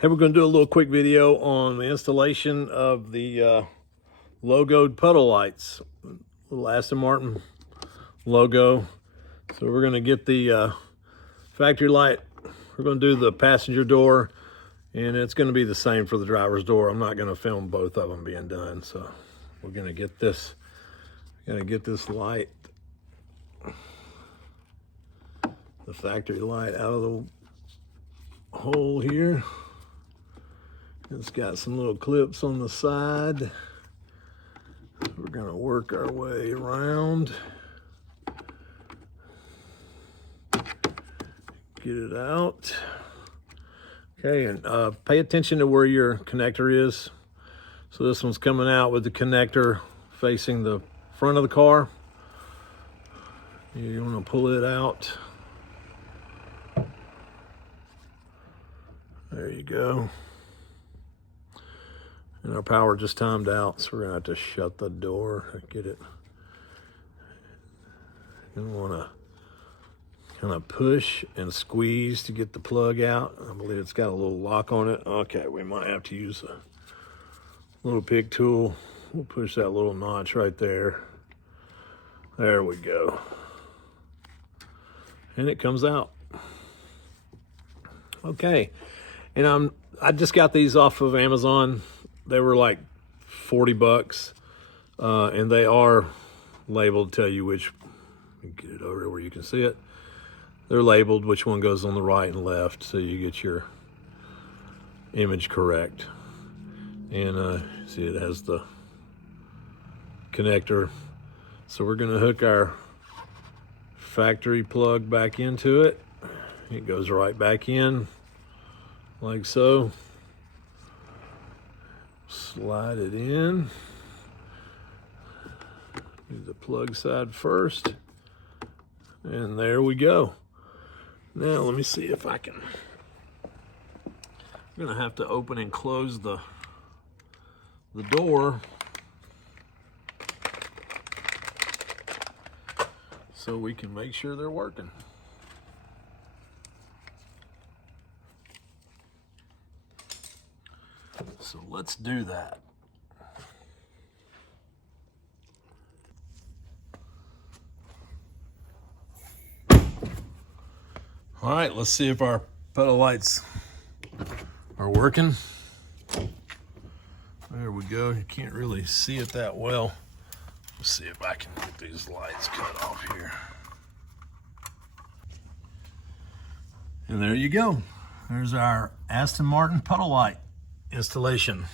Hey, we're going to do a little quick video on the installation of the logoed puddle lights. Little Aston Martin logo. So we're going to get the factory light. We're going to do the passenger door, and it's going to be the same for the driver's door. I'm not going to film both of them being done. So we're going to get this. Light, the factory light, out of the hole here. It's got some little clips on the side. We're gonna work our way around. Get it out. Okay, and pay attention to where your connector is. So this one's coming out with the connector facing the front of the car. You wanna pull it out. There you go. And our power just timed out, so we're gonna have to shut the door. Get it. You wanna kind of push and squeeze to get the plug out. I believe it's got a little lock on it. Okay, we might have to use a little pick tool. We'll push that little notch right there. There we go. And it comes out. Okay, and I just got these off of Amazon. They were like 40 bucks, and they are labeled, tell you which, get it over where you can see it. They're labeled which one goes on the right and left, so you get your image correct. And see, it has the connector. So we're gonna hook our factory plug back into it. It goes right back in, like so. Slide it in. Do the plug side first. And there we go. Now let me see if I can. I'm gonna have to open and close the door so we can make sure they're working. So let's do that. All right, let's see if our puddle lights are working. There we go. You can't really see it that well. Let's see if I can get these lights cut off here. And there you go. There's our Aston Martin puddle light installation.